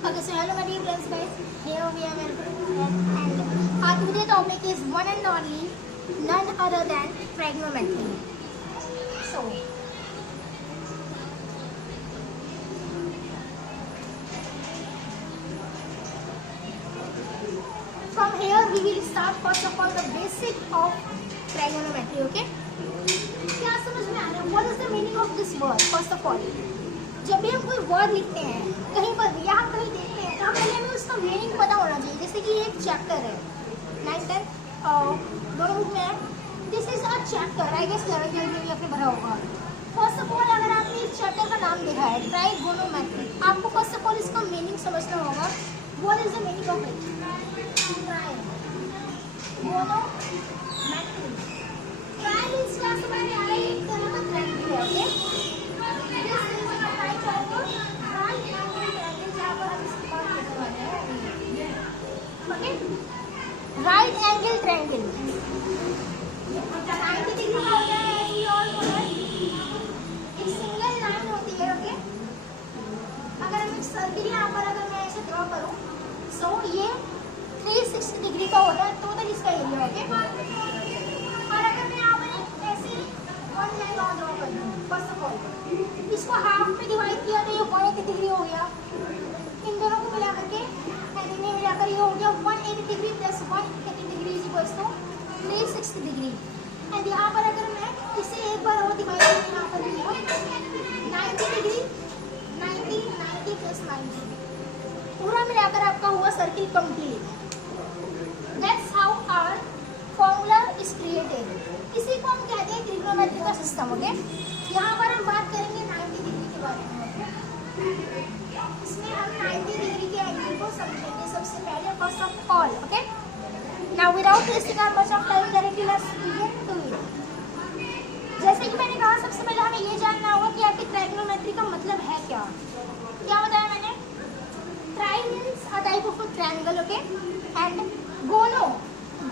Okay, so hello my dear friends guys, here we are and our today topic is one and only none other than trigonometry. So from here we will start first of all the basic of trigonometry. Okay, क्या समझ में आ रहा है? What is the meaning of this word? First of all, जब भी हम कोई word लिखते हैं कहीं पर भी या हम कहीं देखते हैं तो पहले हमें उसका मीनिंग पता होना चाहिए। जैसे कि एक चैप्टर है 9th 10th दोनों बुक में है, this is a chapter, I guess 11th में भी आपने भरा होगा। फर्स्ट ऑफ ऑल अगर आपने इस चैप्टर का नाम देखा है ट्राइगोनोमेट्री, आपको फर्स्ट ऑफ ऑल इसका मीनिंग समझना होगा। What is the meaning of it? Trigonometry, try means क्या समझ में आ रहा है? एक तरह का ट्रायंगल है। Okay, right angle triangle 90 degree का होता है। ये और एक सिंगल लाइन होती है। ओके, अगर हम एक सर्किल यहाँ पर अगर मैं ऐसे ड्रॉ करूँ, सो ये 360 डिग्री का होता है टोटल इसका एरिया। ओके, और अगर मैं यहाँ पर ऐसे वन लाइन ड्रॉ कर दूँ, फर्स्ट ऑफ ऑल इसको हाफ में डिवाइड किया तो ये 180 डिग्री हो गया। इन दोनों को मिला करके इन्हें मिलाकर ये हो गया 180 degree plus 180 degree is equals to 360 degree. And यहाँ पर अगर मैं इसे एक बार और डिवाइड करूँ, यहाँ पर लिया 90 डिग्री, 90 प्लस 90 पूरा मिलाकर आपका हुआ circle complete. That's how our formula is created. इसी को हम कहते हैं ट्रिग्नोमेट्री का सिस्टम। ओके, यहाँ पर हम बात करेंगे 90 डिग्री के बारे में। इसमें हम 90 डिग्री के एंगल को समझेंगे सबसे पहले first of all. Okay, now without wasting our much of time directly let's begin to it. जैसे कि मैंने कहा सबसे पहले हमें ये जानना होगा कि आपकी ट्राइगोनोमेट्री का मतलब है क्या। क्या बताया मैंने? Try means a type of a triangle. Okay, and गोनो,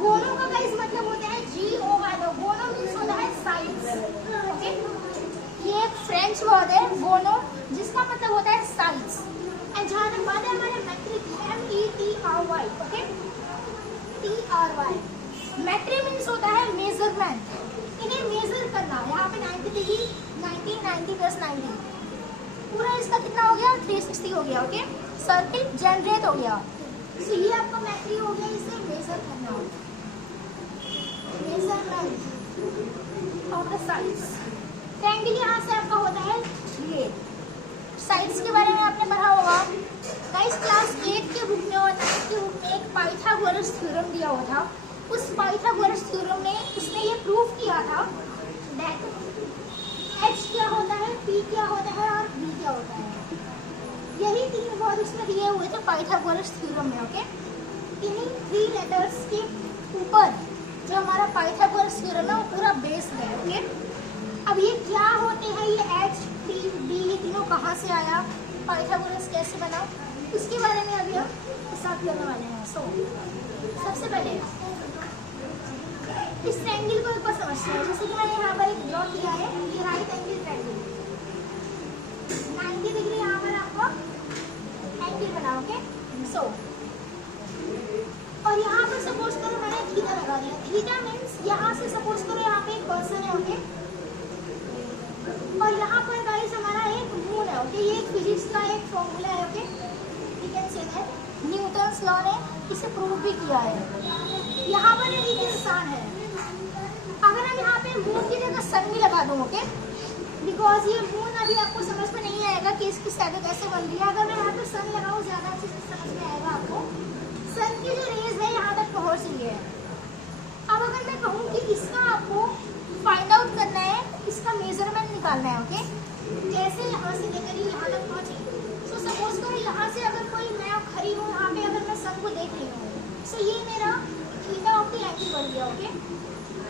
गोनो का गाइस मतलब होता है GONO। गोनो मींस होता है साइड्स। ओके, ये एक फ्रेंच वर्ड है गोनो जिसका मतलब होता है साइड्स। एंड जहाँ तक बात है हमारे मेट्री की, METRY। ओके, TRY, मेट्री मीन्स होता है मेजरमेंट, इन्हें मेजर करना। यहाँ पे 90 डिग्री, 90 प्लस 90 पूरा इसका कितना हो गया? 360 हो गया। ओके, सर्किल जनरेट हो गया। सो ये आपका मेट्री हो गया, इसे मेजर करना, measurement of the sides. Triangle यहाँ से आपका होता है ये। साइड्स के बारे में आपने पढ़ा होगा गाइस, क्लास 8 के बुक में और 9 के बुक में एक पाइथागोरस थ्योरम दिया हुआ था। उस पाइथागोरस थ्योरम में उसने ये प्रूव किया था दैट H क्या होता है, P क्या होता है और B क्या होता है। यही 3 वर्ड उसमें दिए हुए थे पाइथागोरस थ्योरम में। ओके, इन्हीं 3 लेटर्स के ऊपर जो हमारा पाइथागोरस थ्योरम है वो पूरा बेस्ड है। ओके, अब ये क्या होते हैं, ये H, P, D ये तीनों कहाँ से आया, पाइथागोरस कैसे बना, उसके बारे में अभी हम साथ करने वाले हैं। सो सबसे पहले इस ट्रायंगल को एक बार समझते हैं। जैसे कि मैंने यहाँ पर एक ड्रॉ किया है, ये राइट एंगल ट्रायंगल 90 डिग्री यहाँ पर आपको एंगल बना। ओके, सो और यहाँ पर सपोज करो मैंने थीटा लगा दिया। थीटा मीन्स यहाँ से सपोज करो यहाँ पे एक पर्सन है। ओके, और यहाँ पर गाइस हमारा एक मून है। ओके, ये एक फिजिक्स का एक फॉर्मूला है। Okay, you can say that Newton's law ने इसे प्रूव भी किया है। यहाँ पर एक इंसान है, अगर हम यहाँ पे मून की जगह सन भी लगा दूँ, ओके, बिकॉज ये मून अभी आपको समझ में नहीं आएगा कि इसकी शैडो कैसे बन रही है। अगर मैं यहाँ पे सन लगाऊँ ज़्यादा अच्छे से समझ में आएगा आपको। सन की जो रेज है यहाँ तक पहुँच रही है। अब अगर मैं कहूँ कि इसका आपको फाइंड आउट करना है, इसका मेजरमेंट निकालना है। ओके, कैसे यहाँ से लेकर यहाँ तक पहुँची। सो सपोज करो यहाँ से अगर कोई मैं खड़ी हूँ, यहाँ पे अगर मैं सन को देख रही हूँ, सो ये मेरा थीटा ऑफ द एंगल बन गया। ओके,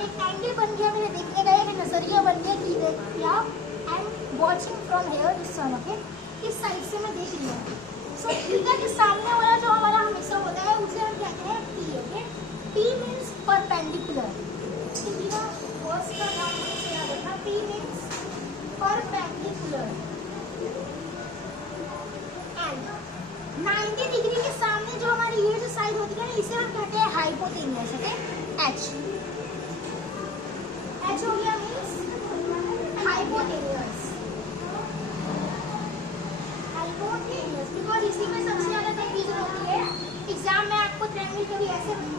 एक एंगल बन गया, मेरे देखने का एक नजरिया बन गया कि या I am watching from here this sun. Okay, इस साइड से मैं देख रही हूँ। सो थीटा के सामने वाला जो हमारा हमेशा होता है उसे हम कहते हैं P। Okay, P means perpendicular. First का नाम से याद रखना, P means perpendicular. And 90 side होती है ना, इसे हम कहते हैं हाइपोटेनियस। ओके, एच हो गया मीन्स हाइपोटेनियस। हाइपोटेनियस बिकॉज इसी में सबसे ज्यादा कंफ्यूजन होती है। एग्जाम में आपको ट्रायंगल कभी ऐसे दिख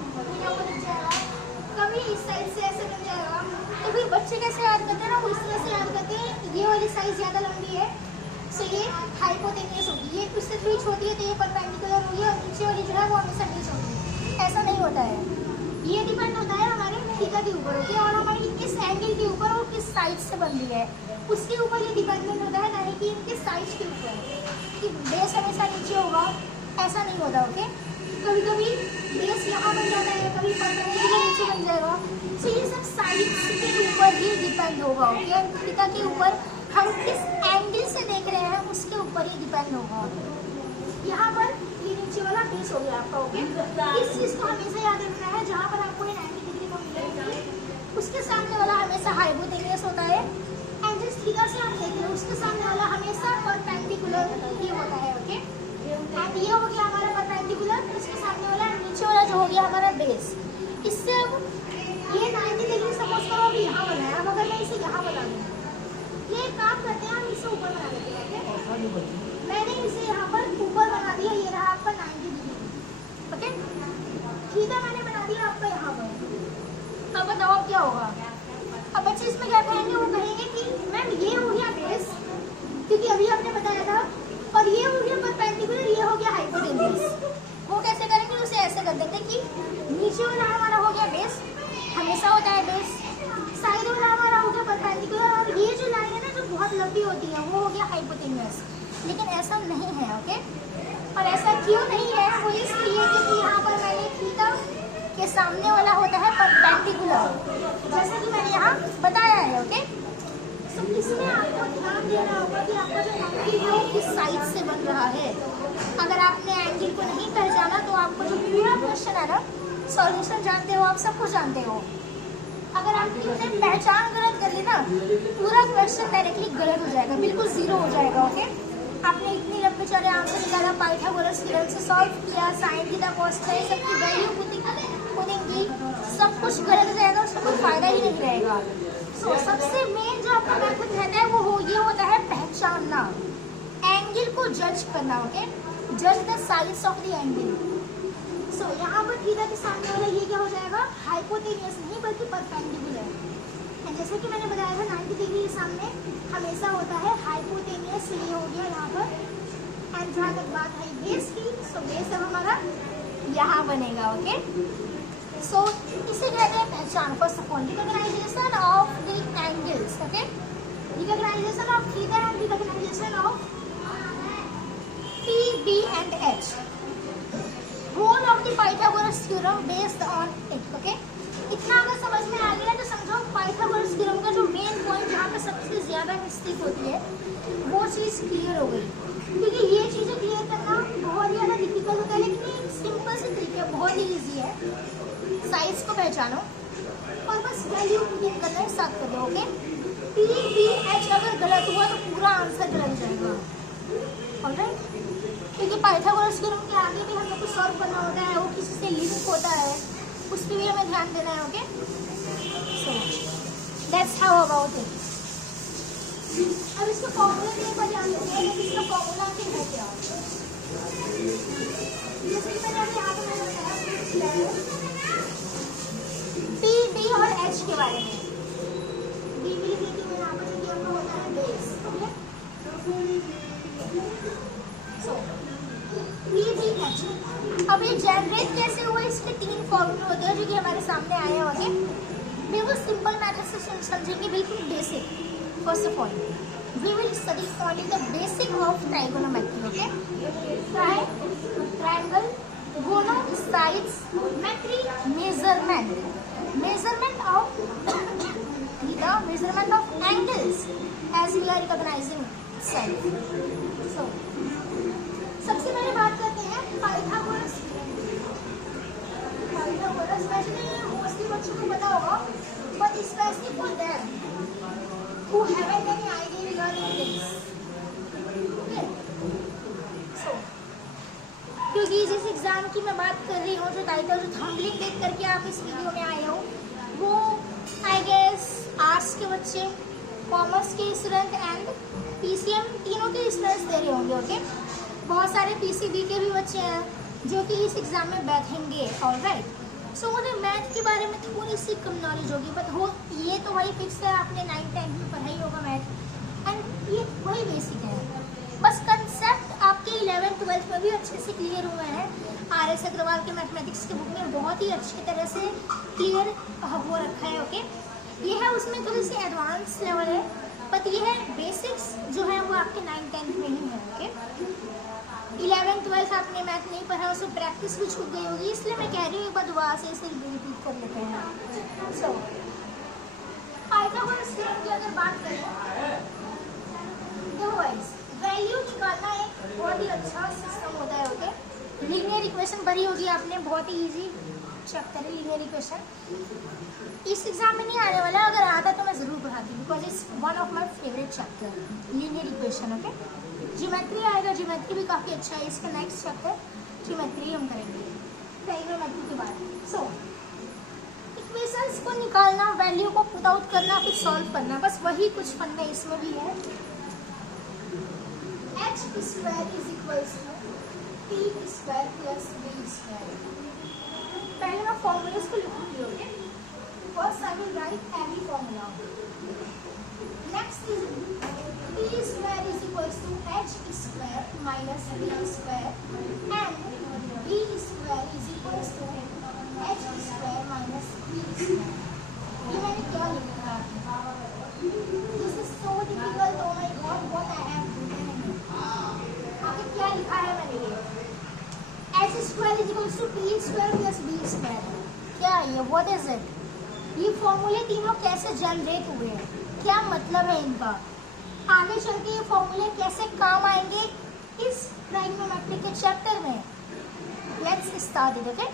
जाएगा, कभी इस साइड से ऐसे बन जाएगा, तो फिर बच्चे कैसे याद करते हैं ना, वो इस तरह से याद करते हैं ये वाली साइड ज्यादा लंबी है सो ये हाइपोटेनियस होगी, ये उससे थोड़ी छोटी है तो ये परपेंडिकुलर होगी, और नीचे वाली जो है वो हमेशा नीच होगी। ऐसा नहीं होता है, ये डिपेंड होता है हमारे थीटा के ऊपर, ओके, और हमारी किस एंगल के ऊपर और किस साइड से बन रही है उसके ऊपर ये डिपेंडेंट होता है, नहीं कि इनके साइड के ऊपर कि बेस हमेशा नीचे होगा, ऐसा नहीं होता। ओके, कभी कभी बेस यहाँ बन जाता है, कभी परपेंडिकुलर नीचे बन जाएगा, तो ये सब साइड्स के ऊपर ही डिपेंड होगा। ओके, थीटा के ऊपर हम किस एंगल से देख रहे हैं उसके ऊपर ही डिपेंड होगा। यहाँ पर ये नीचे वाला बेस हो गया आपका। ओके, इस चीज को हमेशा याद रखना है, जहाँ पर आपको 90 डिग्री को मिलेगी उसके सामने वाला हमेशा हाइपोटेनियस होता है, एंड जिस थीटा से आप देख रहे हो उसके सामने वाला हमेशा परपेंडिकुलर ही होता है। ओके, एंड ये हो गया हमारा परपेंडिकुलर, इसके सामने वाला नीचे वाला जो हो गया हमारा बेस। इससे अब ये 90 डिग्री सपोज करो अभी यहाँ बनाया, अब अगर मैं इसे यहाँ बना दूँ, ये काम करते हैं हम इसे ऊपर बना देते हैं। मैंने इसे यहाँ पर ऊपर बना दिया, ये रहा आपका 90 डिग्री। ओके, थीटा मैंने बना दिया आपका यहाँ पर। अब बताओ अब क्या होगा, अब बच्चे इसमें क्या कहेंगे, वो कहेंगे कि मैम ये हो गया बेस, क्योंकि अभी आपने बताया था, और ये हो गया परपेंडिकुलर, ये हो गया हाइपोटेन्यूज। वो कैसे करेंगे, उसे ऐसे कर देंगे कि नीचे वाला हमारा हो गया बेस, हमेशा होता है बेस, साइड वाला हमारा हो गया परपेंडिकुलर, और ये जो लाइन है ना जो बहुत लंबी होती है वो हो गया हाइपोटेन्यूज। लेकिन ऐसा नहीं है। ओके, और ऐसा क्यों नहीं है, वो इसलिए क्योंकि यहाँ पर मैंने थीटा के सामने वाला होता है परपेंडिकुलर, जैसा कि मैंने यहाँ बताया है। ओके, तो इसमें आपको ध्यान देना होगा कि आपका जो एंगल है वो किस साइड से बन रहा है। अगर आपने एंगल को नहीं पहचाना तो आपको जो पूरा क्वेश्चन है ना, सॉल्यूशन जानते हो, आप सब कुछ जानते हो, अगर आपने उसे पहचान गलत कर ली ना, पूरा क्वेश्चन डायरेक्टली गलत हो जाएगा, बिल्कुल जीरो हो जाएगा। ओके, आपने इतनी लंबी चौड़े आंसर निकाला, पाइथागोरस थ्योरम से सॉल्व किया, साइन थीटा कॉस थीटा सबकी वैल्यू पुटिंग की, सब कुछ गलत हो जाएगा, उसका कोई फायदा ही नहीं रहेगा। सो सबसे मेन जो आपका मेथड रहता है वो ये होता है पहचानना, एंगल को जज करना। ओके, जज the sides of the angle. So यहाँ पर थीटा के सामने वाला ये क्या हो जाएगा, हाइपोटेनियस नहीं बल्कि परपेंडिकुलर। एंड जैसे कि मैंने बताया था 90 डिग्री के सामने हमेशा होता है हाइपोटेनियस, ये हो गया यहाँ पर। एंड जहाँ तक बात है बेस की, सो बेस अब हमारा यहाँ बनेगा। ओके, सो इसे कहते हैं पहचान। First of all recognisation of the angles. Okay, recognisation of theta and recognisation of P, B and H. Whole of the Pythagoras theorem based on it. Okay, इतना अगर समझ में आ गया तो समझो पाइथागोरस थ्योरम का जो मेन पॉइंट जहाँ पे सबसे ज्यादा मिस्टेक होती है वो चीज़ क्लियर हो गई, क्योंकि ये चीज़ें क्लियर करना बहुत ज़्यादा डिफिकल्ट होता है, लेकिन एक सिंपल से तरीका बहुत ही ईजी है। साइज को पहचानो और बस वैल्यू पुटिंग करना स्टार्ट कर दो। ओके, P, B, H अगर गलत हुआ तो पूरा आंसर गलत जाएगा। ऑलराइट, क्योंकि पाइथागोरस थ्योरम के आगे भी हम लोग को सॉल्व करना होता है, वो किसी से लिंक होता है, उस पर भी हमें ध्यान देना है। Okay, so that's how about it. अब इसका फॉर्मूला के ऊपर ध्यान देते हैं, लेकिन इसका फॉर्मूला क्या है, क्या जैसे कि मैंने यहाँ पर बताया P, D और H के बारे में। D भी लिख लेती हूँ यहाँ पर, जो कि आपका होता है बेस। ओके, सो P, D, H अब ये जनरेट कैसे हुआ, इसके 3 फॉर्मूले होते हैं जो कि हमारे सामने आए हैं। ओके, बिल्कुल सिंपल मेथड से समझेंगे, बिल्कुल basic. First of all we will study only the basic of trigonometry. Okay, triangle, gono, sides, metry, measurement of theta, measurement of angles as we are recognizing side. So सबसे पहले बात करते हैं Pythagoras. वैसे mostly बच्चों को पता होगा, but especially for them who haven't any idea regarding this. Okay, so क्यों क्योंकि जिस एग्ज़ाम की मैं बात कर रही हूँ, जो टाइटल, जो थंबनेल देख करके आप इस वीडियो में आए हो, वो आई गेस आर्ट्स के बच्चे, कॉमर्स के स्टूडेंट एंड पीसीएम तीनों के स्टूडेंट्स दे रहे होंगे। ओके, बहुत सारे पीसीबी के भी बच्चे हैं जो कि इस एग्ज़ाम में बैठेंगे। ऑलराइट, सो उन्हें मैथ के बारे में थोड़ी सी कम नॉलेज होगी, बट हो ये तो वही फिक्स है, आपने 9th-10th में पढ़ा ही होगा मैथ, एंड ये वही बेसिक है। बस कंसेप्ट आपके 11th-12th में भी अच्छे से क्लियर हुए हैं। RS अग्रवाल के मैथमेटिक्स के बुक में बहुत ही अच्छी तरह से क्लियर हो रखा है। ओके, ये है, उसमें थोड़ी सी एडवांस लेवल है, बट ये है बेसिक्स जो है वो आपके 9th-10th में ही है। ओके, 11th-12th आपने मैथ नहीं पढ़ा, उसमें प्रैक्टिस भी छूट गई होगी, इसलिए मैं कह रही हूँ एक बार दोबारा से इसे रिपीट कर लेते हैं। सो पाइथागोरस थ्योरम की अगर बात करें तो वाइज वैल्यू निकालना एक बहुत ही अच्छा सिस्टम होता है। ओके, लीनियर इक्वेशन पढ़ी होगी आपने, बहुत ही इजी चैप्टर है लीनियर इक्वेशन। इस एग्जाम में नहीं आने वाला, अगर आता तो मैं ज़रूर पढ़ाती हूँ, because it's one of my favourite chapter linear equation. Okay, geometry आएगा, ज्योमेट्री भी काफ़ी अच्छा है, इसका नेक्स्ट चैप्टर ज्योमेट्री हम करेंगे ट्राइगोनोमेट्री के बाद। सो इक्वेशंस को निकालना, वैल्यू को पुट आउट करना, फिर सॉल्व करना, बस वही कुछ फंडा इसमें भी है। h square is equals to p square plus b square. पहले मैं फॉर्मूलाज को लिखूंगी। Okay, first I will write any formula. Next is p square is equals to h square minus b square and b square is equals to h square minus b square. ये मैंने क्या लिखा है? This is so difficult, oh my God, what I have आगे क्या लिखा है मैंने? ये h square is equals to p square plus b square. क्या है ये? What is it? ये फॉर्मूले तीनों कैसे जनरेट हुए हैं, क्या मतलब है इनका, आगे चल के ये फॉर्मूले कैसे काम आएंगे इस ट्राइगोनोमेट्री के चैप्टर में। Let's start it. Okay,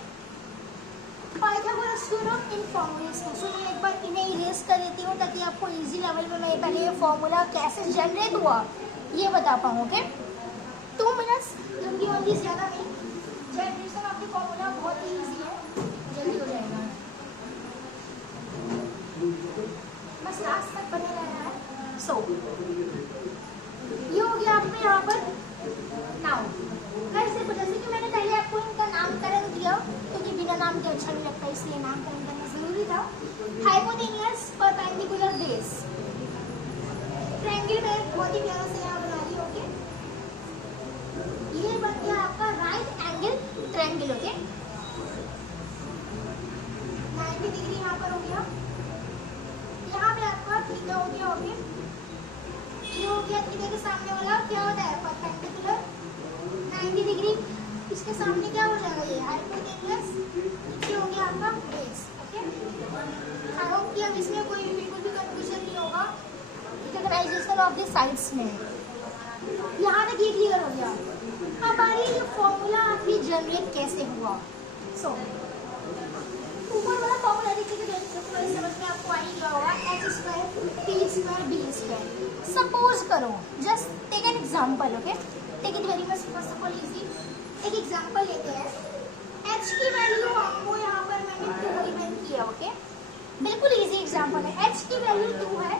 Pythagoras theorem in formulas में। सो मैं एक बार इन्हें इरेज कर देती हूँ ताकि आपको इजी लेवल में मैं पहले ये फॉर्मूला कैसे जनरेट हुआ ये बता पाऊँ। ओके, 2 मिनट्स लंबी होगी, ज़्यादा नहीं। जनरेशन ऑफ द फॉर्मूला बहुत ही ईजी है, जल्दी हो जाएगा, बस लास्ट तक बने रहना है। सो ये हो गया आपने यहाँ पर नाउ। वैसे जैसे कि मैंने पहले आपको इनका नामकरण दिया, क्योंकि बिना नाम के अच्छा नहीं लगता, इसलिए नामकरण करना जरूरी था। हाइपोटेनियस परपेंडिकुलर बेस, ट्रायंगल में बहुत ही प्यारा से यहाँ बना रही। ओके, ये बन गया आपका right angle triangle. Okay, 90 degree यहाँ पर हो गया, यहाँ पे आपका थीटा हो गया। ओके, ये हो गया थीटा के सामने वाला क्या होता है? Perpendicular 90 degree. इसके सामने क्या हो जाएगा? ये हाइपोटेनियस। ये हो गया आपका बेस। ओके, आई होप कि अब इसमें कोई बिल्कुल भी कंफ्यूजन नहीं होगा। रिकॉग्नाइजेशन ऑफ द साइड्स में यहाँ तक ये क्लियर हो गया। अब आ रही है फॉर्मूला आखिर जनरेट कैसे हुआ। सो ऊपर वाला फॉर्मूला देखिए, समझ में आपको आ ही गया होगा, h square p square b square. Suppose करो, just take an example. Okay, take it very much first of all easy. एक एग्जांपल लेते हैं, h की वैल्यू आपको यहाँ पर मैंने 2 गिवन किया। ओके, बिल्कुल इजी एग्जांपल है। h की वैल्यू 2 है,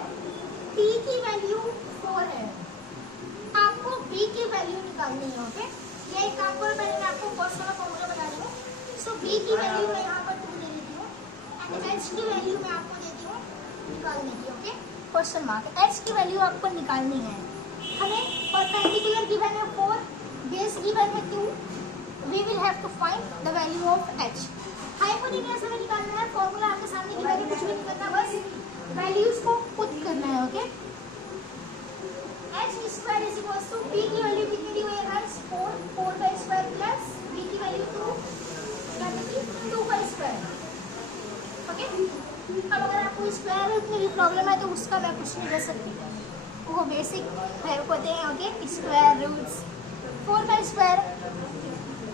p की वैल्यू 4 है, आपको b की वैल्यू निकालनी है। ओके, ये एक काम करो, पहले मैं आपको फर्स्ट वाला फॉर्मूला बता रही हूँ। सो b की वैल्यू मैं यहाँ पर 2 दे देती हूँ एंड h की वैल्यू मैं आपको देती हूँ निकालने की। Okay, question mark. h की वैल्यू आपको निकालनी है, हमें परपेंडिकुलर गिवन है 4, बेस गिवन है 2, we will have to find the value of h। Hypotenuse हमें निकालना है, फॉर्मूला आपके सामने की वैल्यू कुछ भी नहीं करना, बस वैल्यूज को पुट करना है। Okay, h square is equals to p की वैल्यू कितनी दी हुई है गाइस? 4 का स्क्वायर प्लस b की वैल्यू 2 यानी कि 2 का स्क्वायर। ओके, अब अगर आपको स्क्वायर रूट में भी प्रॉब्लम है तो उसका मैं कुछ नहीं कर सकती, वो बेसिक है होते हैं। ओके, स्क्वायर रूट्स 4 का square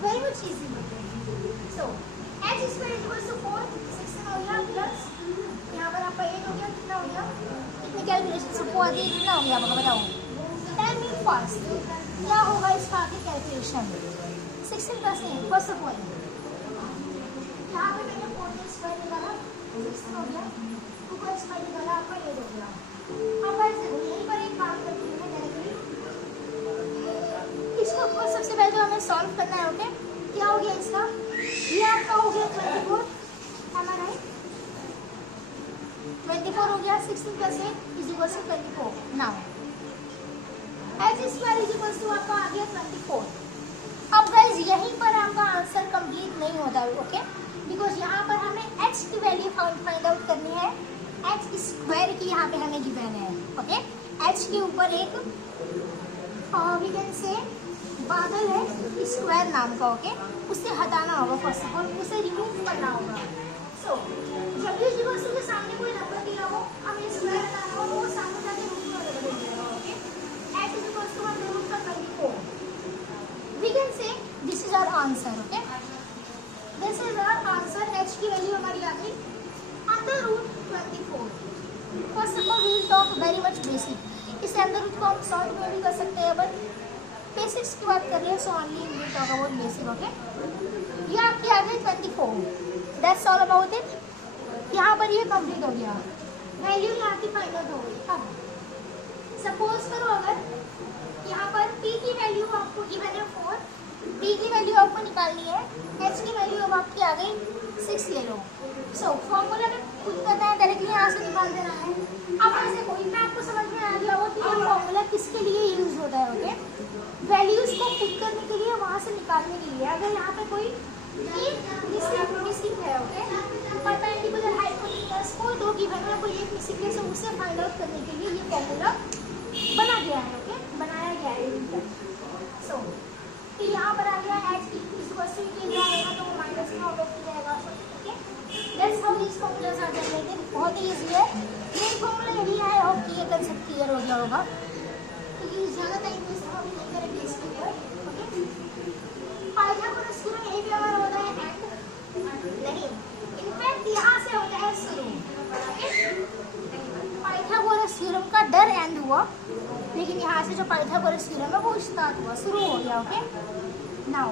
very much easy. So h square is equals to 4, 16 हो गया प्लस यहाँ पर आपका 8 हो गया, कितना हो गया? इतनी कैलकुलेशन सबको आती है, कितना हो गया बताओ? 10 मिनट फास्ट। क्या होगा इसका आगे कैलकुलेशन? 16% फर्स्ट ऑफ ऑल यहाँ पे मैंने 4 स्क्वायर निकाला 16 हो गया, 2 स्क्वायर निकाला आपका 8 हो गया। अब ऐसे यहीं पर एक काम करती हूँ मैं डायरेक्टली, इसको सबसे पहले जो हमें सॉल्व करना है, ओके क्या हो गया इसका, ये आपका हो गया 24, am I right? 24 हो गया, 16% is equal to 24। Now H square is equal to आपका आ गया 24। अब गाइस यहीं पर आपका आंसर कंप्लीट नहीं होता है, ओके बिकॉज यहाँ पर हमें एच की वैल्यू फाइंड आउट करनी है, एच स्क्वायर की यहाँ पे हमें गिवन है, ओके एच के ऊपर एक वी कैन से बादल है स्क्वायर नाम का, ओके उससे हटाना होगा फर्स्ट ऑफ ऑल, उसे रिमूव करना होगा। सो जब भी इक्वल्स के सामने कोई नंबर दिया हो, हमें स्क्वायर हटाना हो, वो सामने जाके रूट में बदल देगा, okay H is equals to under root का 24। We can say this is our answer, okay this is our answer, H की वैल्यू हमारी आ गई under root 24। First of all we will talk very much basic, इस under root को हम solve में भी कर सकते हैं, बट बेसिक्स की बात कर रहे हैं, so only we talk about basic, okay ये आपकी आ गई 24, दैट्स ऑल अबाउट इट। यहाँ पर ये कंप्लीट हो गया, वैल्यू यहाँ की फाइंड आउट हो गई। अब सपोज करो अगर यहाँ पर p की वैल्यू आपको गिवन है 4, p की वैल्यू आपको निकालनी है, h की वैल्यू अब आपकी आ गई 6 ले लो। सो फॉर्मूला में खुद पता है, डायरेक्टली यहाँ से निकाल देना है। अब ऐसे कोई मैं आपको समझ में आ गया होगा कि ये फॉर्मूला किसके लिए यूज होता है, ओके वैल्यूज को पुट करने के लिए, वहाँ से निकालने के लिए। अगर यहाँ पे कोई मिसिंग है, ओके परपेंडिकुलर हाइपोटेन्यूज कोई दो गिवन है, कोई एक मिसिंग है, सो उसे फाइंड आउट करने के लिए ये फॉर्मूला बना गया है, ओके बनाया गया है। सो फिर यहाँ पर आ गया एच की इक्वल टू जाएगा तो वो माइनस में ऑफ जाएगा, okay that's how this formulas are generated. बहुत ही इजी है ये फॉर्मूला, यही है। होप कि ये कंसेप्ट क्लियर हो गया होगा, क्योंकि ज़्यादा टाइम वेस्ट हम नहीं करेंगे इसके ऊपर, ओके पाइथागोरस थ्योरम यही भी हमारा होता है एंड नहीं, इनफैक्ट यहाँ से होता है शुरू, ओके पाइथागोरस थ्योरम का डर एंड हुआ, लेकिन यहाँ से जो पाइथागोरस थ्योरम है वो स्टार्ट हुआ, शुरू हो गया, ओके नाउ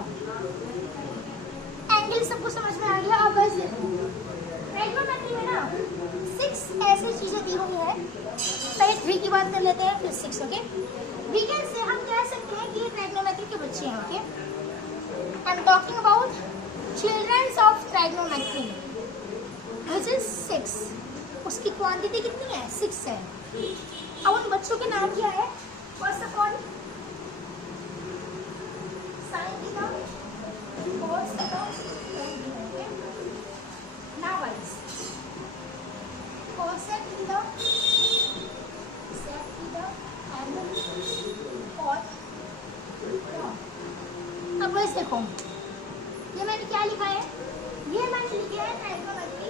एंगल सबको समझ में आ गया। अब बस ट्राइगोनोमेट्री में ना 6 ऐसी चीजें दी हुई है, पहले 3 की बात कर लेते हैं फिर 6, ओके वी कैन से हम कह सकते हैं कि ये ट्राइगोनोमेट्री के बच्चे हैं, okay I am talking about childrens of trigonometry which is 6, उसकी क्वांटिटी कितनी है 6 है। अब उन बच्चों के नाम क्या है, first of all sign theta, cos theta, now guys cosec theta, sec theta and cot theta. अब बस देखो ये मैंने क्या लिखा है, ये मैंने लिखा है ट्राइगोनोमेट्री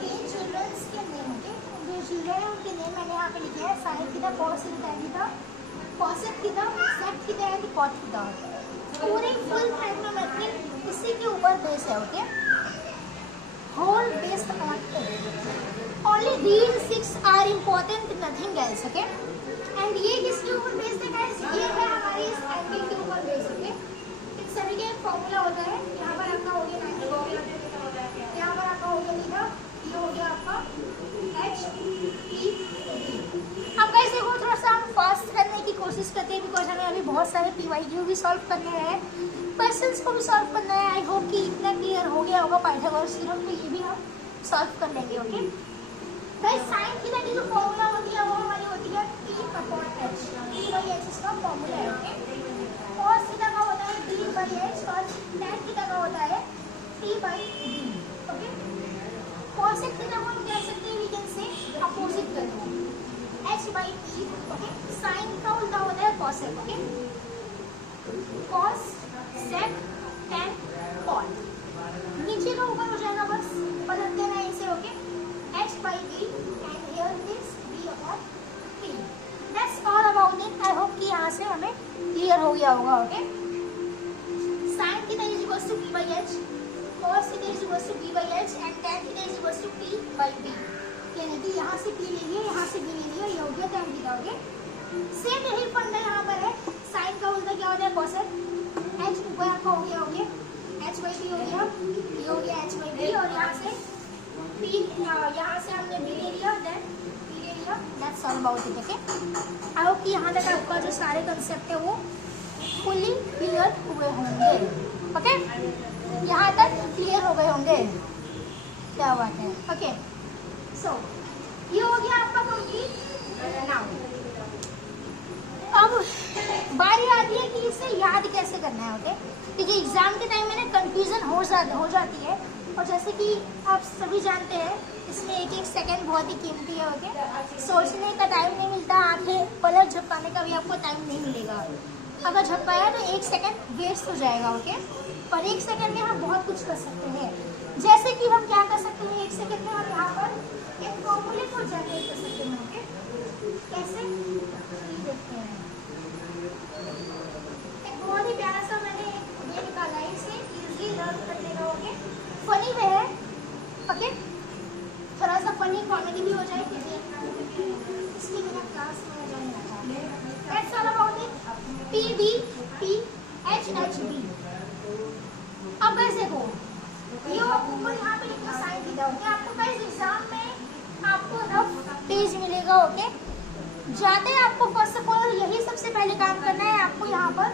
के चिल्ड्रंस के नेम, ओके जो चिल्ड्रन है उनके नेम मैंने यहाँ पे लिखे हैं, sine theta, cos theta, cosec theta, sec theta and cot theta. पूरी फुल ट्राइगोनोमेट्री इसी के ऊपर बेस है, okay whole based on it, only these 6 are important, nothing else, okay and ये किसके ऊपर बेस्ड है गाइस, ये है हमारी इस एंगल के ऊपर बेस्ड, ओके इन सभी का एक फॉर्मूला होता है। यहाँ पर आपका हो गया 90 हो गया, यहाँ पर आपका हो गया थीटा, ये हो गया आपका एच ई। अब गाइस देखो थोड़ा सा हम फास्ट करने की कोशिश करते हैं, बिकॉज हमें अभी बहुत सारे PYQ भी सॉल्व करने हैं, क्वेश्चंस को भी सॉल्व करना है। आई होप कि इतना क्लियर हो गया होगा पाइथागोरस थ्योरम, तो ये भी हम सॉल्व कर लेंगे, ओके गाइस साइन थीटा की जो फॉर्मूला होती है वो हमारी होती है P/H, P/H इसका फॉर्मूला है, ओके cos थीटा का होता है D/H और tan थीटा का होता है T/D, ओके cosec थीटा को हम कह सकते हैं, वी कैन से अपोजिट कर दो H/T, ओके साइन का उल्टा होता है cosec, okay cos sec tan cot, नीचे का ऊपर हो जाएगा, बस बदल देना है इसे, okay H/D and here is D/T, that's all about it। I hope कि यहाँ से हमें क्लियर हो गया होगा, okay sin theta is equals to P/H, cos theta is equals to B/H and tan theta is equals to P/B, यानी कि यहाँ से P ले लिया, यहाँ से B ले लिया, ये हो गया tan थीटा, ओके सेम यही फंडा यहाँ पर है। साइन का उल्टा क्या होता है cosec, H ऊपर आपका पी यहाँ से हमने बी ले लिया, देन पी ले लिया, that's all about it. Okay, I hope कि यहाँ तक आपका जो सारे कंसेप्ट है वो फुली क्लियर हुए होंगे। ओके, यहाँ तक क्लियर हो गए होंगे, क्या बात है। ओके, सो ये हो गया आपका कंप्लीट। नाउ अब बारी आती है कि इसे याद कैसे करना है। ओके, क्योंकि एग्जाम के टाइम में ना कंफ्यूजन हो जाती है, और जैसे कि आप सभी जानते हैं इसमें एक एक सेकंड बहुत ही कीमती है। ओके, सोचने का टाइम नहीं मिलता, आंखें पलक झपकाने का भी आपको टाइम नहीं मिलेगा। अगर झपकाया तो एक सेकंड वेस्ट हो जाएगा। ओके, पर एक सेकंड में हम बहुत कुछ कर सकते हैं। जैसे कि हम क्या कर सकते हैं, एक सेकंड में हम यहाँ पर एक फॉर्मूले को जनरेट कर सकते हैं। ओके, कैसे देखते हैं, एक बहुत ही प्यारा सा मैंने ये निकाला है, इसे इजीली लर्न करने का। ओके, फनी वे है। ओके, थोड़ा सा फनी कॉमेडी भी हो जाए, क्योंकि इसलिए मेरा क्लास में मजा नहीं आता। That's all about it. PBPHHB। अब गाइस देखो, ये ऊपर यहाँ पे लिखा साइन थीटा। ओके, आपको गाइस एग्जाम में आपको रफ पेज मिलेगा। ओके, जाते हैं आपको फर्स्ट ऑफ ऑल यही सबसे पहले काम करना है, आपको यहाँ पर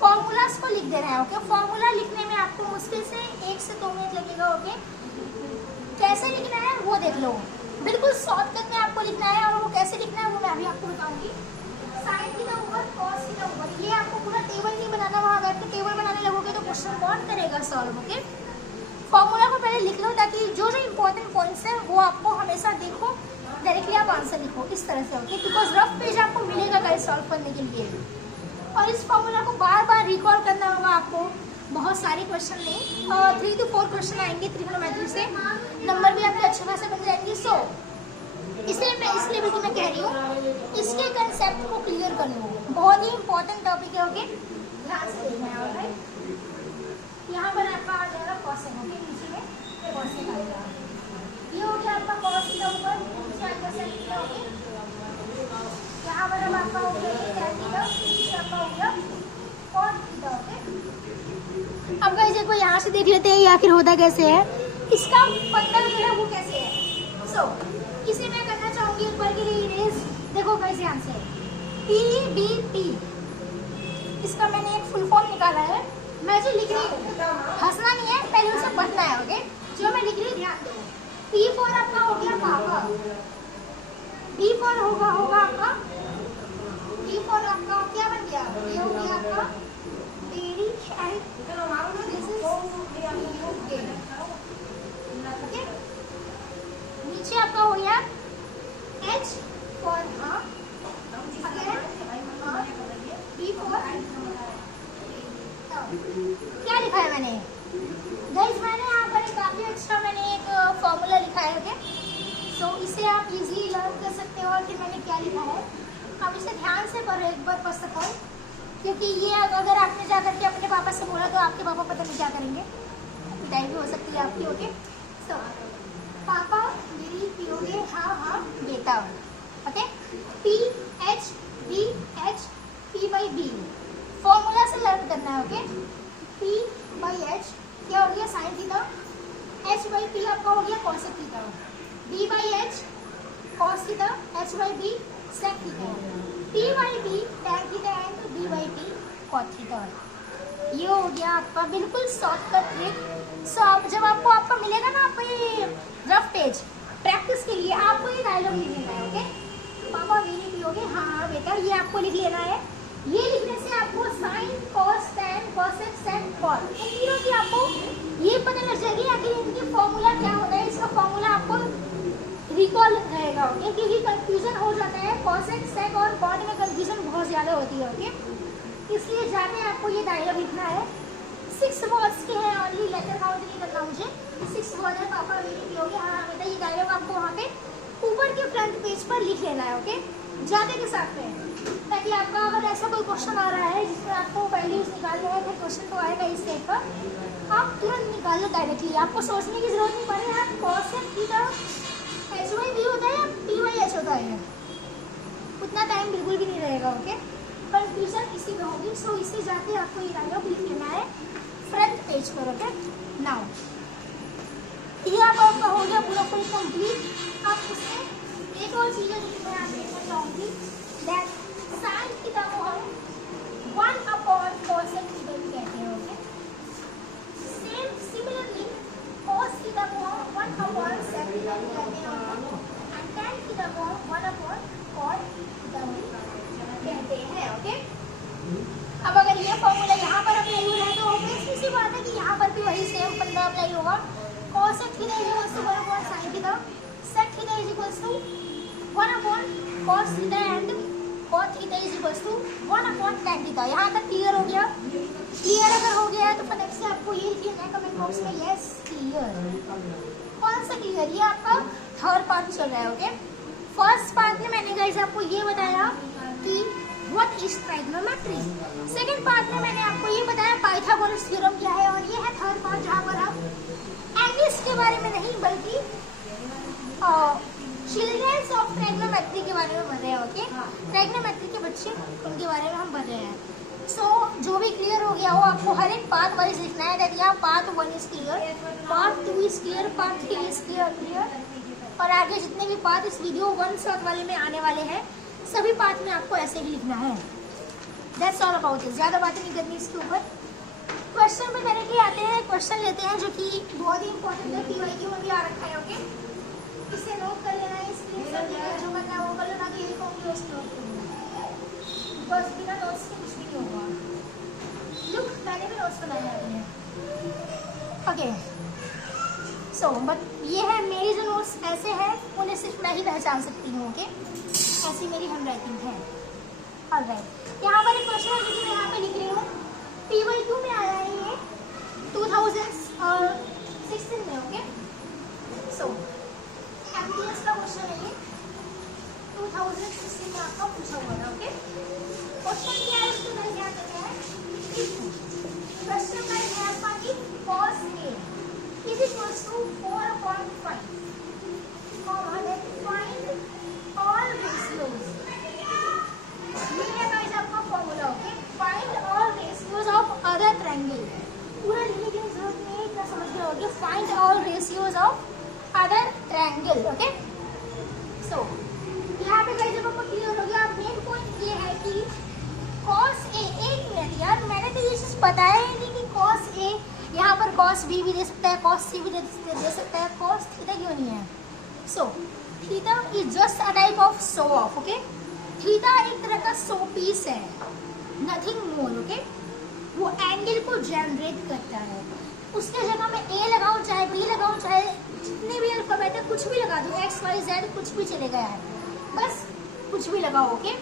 फॉर्मूलाज को लिख देना है। ओके, फॉर्मूला लिखने में आपको मुश्किल से 1 से 2 मिनट लगेगा। ओके, कैसे लिखना है वो देख लो, बिल्कुल शॉर्टकट में आपको लिखना है, और वो कैसे लिखना है वो मैं अभी आपको बताऊंगी। साइन थीटा ऊपर, कॉस थीटा ऊपर, ये आपको पूरा टेबल नहीं बनाना, वहाँ बैठ के टेबल बनाने लगोगे तो क्वेश्चन कौन करेगा सॉल्व। ओके, फॉर्मूला को पहले लिख लो, ताकि जो जो इंपॉर्टेंट पॉइंट्स हैं वो आपको हमेशा देखो, डायरेक्टली आप आंसर लिखो इस तरह से। ओके, बिकॉज रफ पेज आपको मिलेगा गाइस सॉल्व करने के लिए, और इस फॉर्मूला को बार बार रिकॉल करना होगा आपको। बहुत सारे क्वेश्चन नहीं, 3 to 4 क्वेश्चन आएंगे ट्रिग्नोमेट्री से, नंबर भी आपके अच्छे खासे बन जाएंगे। सो इसलिए मैं इस लेवल की मैं कह रही हूँ, इसके कंसेप्ट को क्लियर कर लो, बहुत ही इंपॉर्टेंट टॉपिक है। ओके, ध्यान से देखना है। ऑलराइट, यहाँ पर आपका आ जाएगा कॉसेक। ओके, नीचे में कॉसेक आएगा, ये हो गया आपका कॉस थीटा ऊपर, नीचे आपका सेक थीटा। ओके, यहाँ पर अब आपका हो गया टैन थीटा, नीचे आपका हो गया कॉट थीटा। ओके, अब गाइस देखो यहाँ से देख लेते हैं ये आखिर होता कैसे है, इसका मतलब जो है वो कैसे है। सो इसे मैं करना चाहूंगी एक बार के लिए इरेज। देखो गाइस ध्यान से, PBP, इसका मैंने एक फुल फॉर्म निकाला है, मैं जो लिख रही हूँ हंसना नहीं है, पहले उसे पढ़ना है। ओके, जो मैं लिख रही हूँ ध्यान दो। P फॉर आपका हो गया पापा, B फॉर होगा आपका, D फॉर आपका क्या बन गया, ये हो गया आपका बेरी शायद, नीचे आपका हो गया H फॉर हाँ, B फॉर क्या लिखा है मैंने गाइस, मैंने यहाँ पर काफी अच्छा मैंने एक फॉर्मूला लिखा है। ओके, सो इसे आप इजीली लर्न कर सकते हो। और फिर मैंने क्या लिखा है, आप इसे ध्यान से पढ़ो एक बार फर्स्ट ऑफ ऑल, क्योंकि ये अगर आपने जाकर के अपने पापा से बोला तो आपके पापा पता नहीं क्या करेंगे, पिटाई भी हो सकती है आपकी। ओके, सो पापा मेरी पियोगे हाँ हाँ बेटा। ओके, PHBH, P/B फॉर्मूला से लर्न करना है। ओके, P/H क्या हो गया साइन थीटा, H/P आपका हो गया cosec theta, B/H cos theta, H/B sec theta, P/B tan theta and B/T cot theta. ये हो गया आपका बिल्कुल शॉर्टकट ट्रिक। सो आप जब आपको मिलेगा ना आपको ये रफ पेज प्रैक्टिस के लिए, आपको ये डायलॉग लिख लेना है। ओके, पापा मेरी पियोगे हाँ हाँ बेटा, ये आपको लिख लेना है। ये लिखने से आपको साइन, कॉस, टैन, कॉसेक, सेक, कॉट, इन तीनों की आपको ये पता लग जाएगी आखिर इनकी फॉर्मूला क्या होता है। इसका फॉर्मूला आपको रिकॉल रहेगा। ओके, क्योंकि कंफ्यूजन हो जाता है, कॉसेक, सेक और कॉट में कंफ्यूजन बहुत ज़्यादा होती है। ओके, इसलिए जाके आपको ये डायलॉग लिखना है। 6 वर्ड्स के हैं, ओनली लेटर काउंट नहीं करना मुझे, 6 वर्ड है। पापा मेरी पियोगे हाँ बेटा, ये डायलॉग आपको वहाँ पे ऊपर के फ्रंट पेज पर लिख लेना है। ओके, जाते के साथ में, ताकि आपका अगर ऐसा कोई क्वेश्चन आ रहा है जिसमें आपको वैल्यूज निकालना है, फिर क्वेश्चन तो आएगा इस टाइप का, आप तुरंत निकाल लो डायरेक्टली, आपको सोचने की जरूरत नहीं पड़े। आप कॉसेक थीटा H/B होता है या P/H होता है, उतना टाइम बिल्कुल भी नहीं रहेगा। ओके, कंफ्यूजन इसी में होगी। सो इसी जाके आपको ये डायलॉग लिख लेना है फ्रंट पेज पर। ओके, नाउ ये आपका हो गया पूरा फुल कंप्लीट। अब इसमें एक और चीज़ है जो मैं आपको देखना चाहूँगी, दैट साइन थीटा को हम 1/cos थीटा भी कहते हैं। Okay, same similarly cos theta को हम 1/sec थीटा भी कहते हैं, एंड tan थीटा को हम 1/cos थीटा भी कहते हैं। ओके, अब अगर ये फॉर्मूला यहाँ पर अप्लाई हो रहा है तो ऑब्वियसली सी बात है कि यहाँ पर भी वही सेम फंडा अप्लाई होगा। cos theta equals to 1/sin theta, sec theta is equals to 1/cos theta and cot theta is equals to 1/tan theta. यहाँ तक क्लियर हो गया? क्लियर अगर हो गया है तो फटाक से आपको ये लिखना है कमेंट बॉक्स में, यस क्लियर। कौन सा क्लियर? ये आपका थर्ड पार्ट चल रहा है। ओके, फर्स्ट पार्ट में मैंने गाइस आपको ये बताया कि what is trigonometry. Second part में मैंने आपको ये बताया पाइथागोरस थ्योरम क्या है, और ये है थर्ड पार्ट जहाँ पर आप एंगल्स के बारे में नहीं बल्कि चिल्ड्रंस ऑफ ट्राइगोनोमेट्री के बारे में पढ़ रहे हैं। ओके, ट्राइगोनोमेट्री के बच्चे उनके बारे में हम पढ़ रहे हैं। सो जो भी क्लियर हो गया हो आपको हर एक पार्ट वाइज लिखना है। दैट यहाँ part 1 is clear, part 2 is clear, part 3 is clear, और आगे जितने भी पार्ट इस वीडियो 1 शॉट वाले में आने वाले हैं सभी पार्ट में आपको ऐसे ही लिखना है। दैट्स ऑल अबाउट इट, ज़्यादा बातें नहीं करनी इसके ऊपर। क्वेश्चन पे डायरेक्टली आते हैं, क्वेश्चन लेते हैं जो कि बहुत ही इंपॉर्टेंट है, PYQ में भी आ रखा है। ओके, इसे नोट कर लेना है, स्क्रीनशॉट लेना है, जो करना है वो कर लेना, कि यही कहूँगी उसको नोट कर लेना, बस बिना नोट्स के कुछ भी नहीं होगा। लुक, मैंने भी नोट्स बनाए हैं। ओके, सो बट ये है मेरी जो नोट्स ऐसे हैं उन्हें सिर्फ मैं ही पहचान सकती हूँ। ओके, ऐसी मेरी हैंडराइटिंग है। ऑलराइट, यहाँ पर एक क्वेश्चन है जो मैं यहाँ पे लिख रही हूँ, PYQ में आया है ये 2016 में। ओके, सो MTS का क्वेश्चन है ये, 2016 में आपका पूछा हुआ है। ओके, क्वेश्चन क्या है उसको मैं ध्यान देते हैं। क्वेश्चन का है आपका कि cos A is equals to 4/5, then find all ratios। ये है गाइस आपका formula. Okay, find all ratios of other triangle. पूरा लिखने की जरूरत नहीं है, इतना समझ गए होंगे। Find all ratios of other triangle. Okay, so यहाँ पे गाइस जब आपको क्लियर हो गया, मेन पॉइंट ये है कि cos A, एक मिनट यार, मैंने तो ये चीज़ बताया ही नहीं कि cos A यहाँ पर cos B भी दे सकता है, cos C भी दे सकता है, cos थीटा क्यों नहीं है? So theta is just a type of show off. Okay, theta एक तरह का शो पीस है, नथिंग मोर। ओके, वो एंगल को जनरेट करता है। उसके जगह में A लगाओ, चाहे B लगाओ, चाहे जितने भी अल्फाबेट है कुछ भी लगा दो, X Y Z कुछ भी चलेगा यार, बस कुछ भी लगाओ। ओके,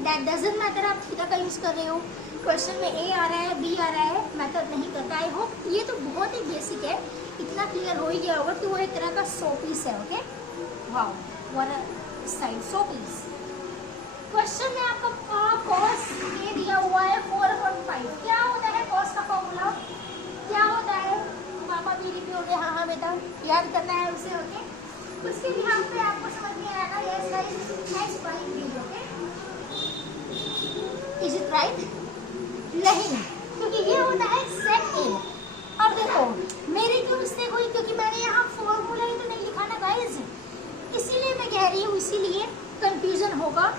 दैट डजंट मैटर आप थीटा का यूज़ कर रहे हो। क्वेश्चन में A आ रहा है, B आ रहा है, मैटर नहीं करता। आई होप ये तो बहुत ही बेसिक है, इतना क्लियर हो ही गया होगा कि वो एक तरह का शो पीस है। Okay, wow, what a side show piece. Question में आपका cos A दिया हुआ है 4/5। क्या होता है cos का फॉर्मूला, क्या होता है? पापा भी लिखे होंगे, हाँ हाँ बेटा याद करना है उसे। ओके, उसके बिहाफ पे आपको समझ में आएगा, yes guys, H/B। Okay, is it right? नहीं, क्योंकि ये होता है sec A। अब देखो मेरी क्यों मिस्टेक हुई, क्योंकि मैंने यहाँ फॉर्मूला ही तो नहीं लिखा ना गाइस, इसीलिए मैं कह रही हूँ, इसीलिए कंफ्यूजन होगा।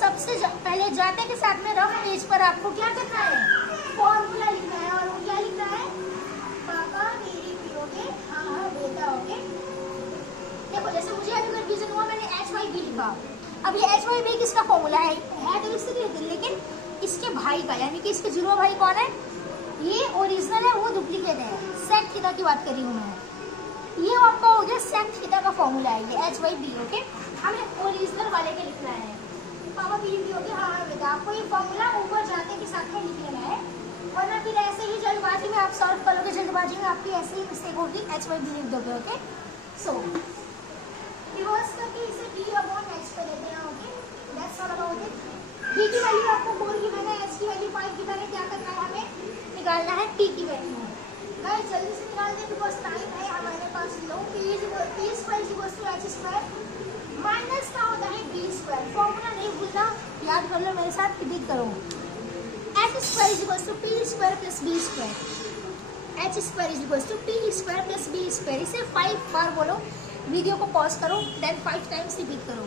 सबसे पहले जाते के साथ में रफ पेज पर आपको क्या करना है, फॉर्मूला लिखना है। और वो क्या लिखना है? पापा मेरी पियोगे, हाँ हाँ बेटा। ओके, देखो जैसे मुझे अभी कंफ्यूजन हुआ, मैंने H/B लिखा। अब ये H/B किसका फॉर्मूला है तो इससे, लेकिन इसके भाई का, यानी कि इसके जुड़वा भाई कौन है? ये ओरिजिनल है, वो डुप्लीकेट है। सेक थीटा की बात कर रही हूँ मैं। ये आपका हो गया सेक थीटा का फॉर्मूला है, ये H/B। ओके, हमें ओरिजिनल वाले के लिखना है। पापा पी हो गया, हाँ हाँ बेटा, आपको ये फॉर्मूला ऊपर जाते के साथ में लिख लेना है, वरना फिर ऐसे ही जल्दबाजी में आप सॉल्व करोगे, जल्दबाजी में आपकी ऐसे ही मिस्टेक होगी, H/B लिख दोगे। ओके, सो रिवर्स करके इसे D/H पे लेते हैं। Okay, that's all about it. D की वैल्यू आपको 4 की मैंने, H की वैल्यू 5 की मैंने, क्या करना है हमें? निकालना है T की वैल्यू। गाइस जल्दी से निकाल दें, बिकॉज टाइम है हमारे पास लो। P² माइनस का होता है B²। फॉर्मूला नहीं भूलना, याद कर लो मेरे साथ, क्लिक करो। H² P² + B²। H square is equal to P square plus B square. इसे 5 बार बोलो, वीडियो को पॉज करो, देन 5 टाइम्स रिपीट करो।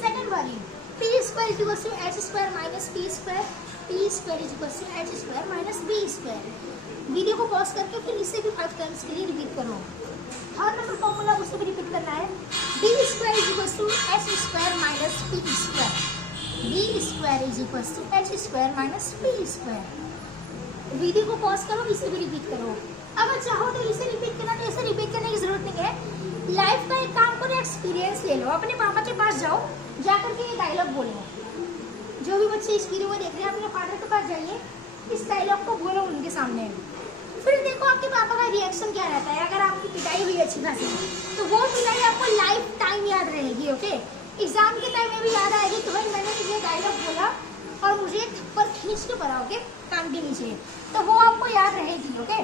सेकंड वाली P square is equal to H square minus P square, P square is equal to H square minus B square. Video को pause करके फिर इसे भी 5 टाइम्स के लिए रिपीट करो। थर्ड नंबर फॉर्मूला उसे भी रिपीट करना है, B square is equal to H square minus P square, B square is equal to H square minus P square. Video को पॉज करो, इसे भी रिपीट करो। अगर चाहो तो इसे रिपीट करना, तो इसे रिपीट करने की जरूरत नहीं है। लाइफ का एक काम करो, एक्सपीरियंस ले लो, अपने पापा के पास जाओ, जाकर के ये डायलॉग बोलो। जो भी बच्चे इस वीडियो को देख रहे हैं, अपने फादर के पास जाइए, इस डायलॉग को बोलो उनके सामने। फिर देखो आपके पापा का रिएक्शन क्या रहता है। अगर आपकी पिटाई हुई अच्छी खासी, तो वो पिटाई आपको लाइफ टाइम याद रहेगी। ओके, एग्जाम के टाइम में भी याद आएगी कि भाई मैंने ये डायलॉग बोला और मुझे थप्पड़ खींच के पड़ा, ओके, कान के नीचे, तो वो आपको याद रहेगी। ओके,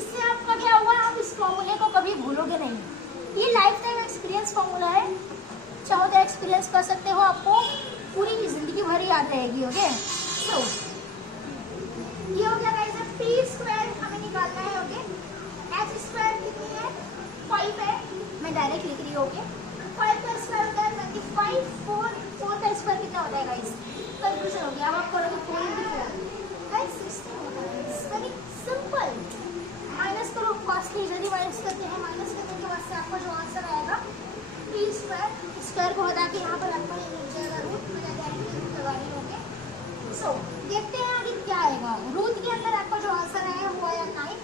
इससे आपका क्या होगा, आप इस फॉर्मूले को कभी भूलोगे नहीं। ये लाइफ टाइम एक्सपीरियंस फॉर्मूला है, चाहो तो एक्सपीरियंस कर सकते हो, आपको पूरी जिंदगी भर याद रहेगी। ओके, सो ये हो गया गाइस, पी स्क्वायर हमें निकालना है। ओके, एच स्क्वायर कितनी है, 5 है, मैं डायरेक्ट लिख रही हूँ। ओके, 5 का स्क्वायर होता है 25, 4 का स्क्वायर कितना होता है गाइस, कंफ्यूजन हो गया। अब आप करोगे 4 × 4 गाइस 16 होता है। वेरी सिंपल, माइनस करो फास्टली, जल्दी माइनस करते हैं। माइनस करने के बाद से आपका जो आंसर आएगा पी स्क्वायर, स्क्वायर को हटा के यहाँ पर आपका ये मिल जाएगा रूट, मैं डायरेक्ट रूट लगा रही हूँ। सो देखते हैं आगे क्या आएगा। रूट के अंदर आपका जो आंसर आया वो आया 9,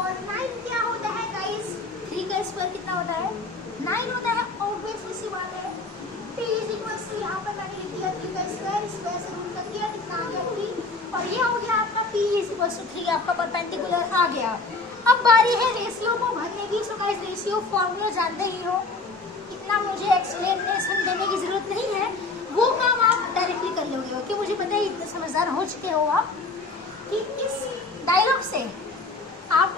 और 9 क्या होता है गाइस, 3 का स्क्वायर कितना होता है, 9 होता है। ऑब्वियसली सी बात है, p इज इक्वल टू, यहाँ पर मैंने लिख दिया 3 का स्क्वायर, स्क्वायर से रूट कर दिया, कितना आ गया 3, और ये हो गया आपका p इज इक्वल टू 3, आपका परपेंडिकुलर आ गया। अब बारी है रेशियो को भरने की। सो गाइस रेशियो फॉर्मूला जानते ही हो, इतना मुझे एक्सप्लेनेशन देने की जरूरत नहीं है, वो काम आप डायरेक्टली कर लोगे। ओके, मुझे पता है इतने समझदार हो चुके हो आप कि इस डायलॉग से आप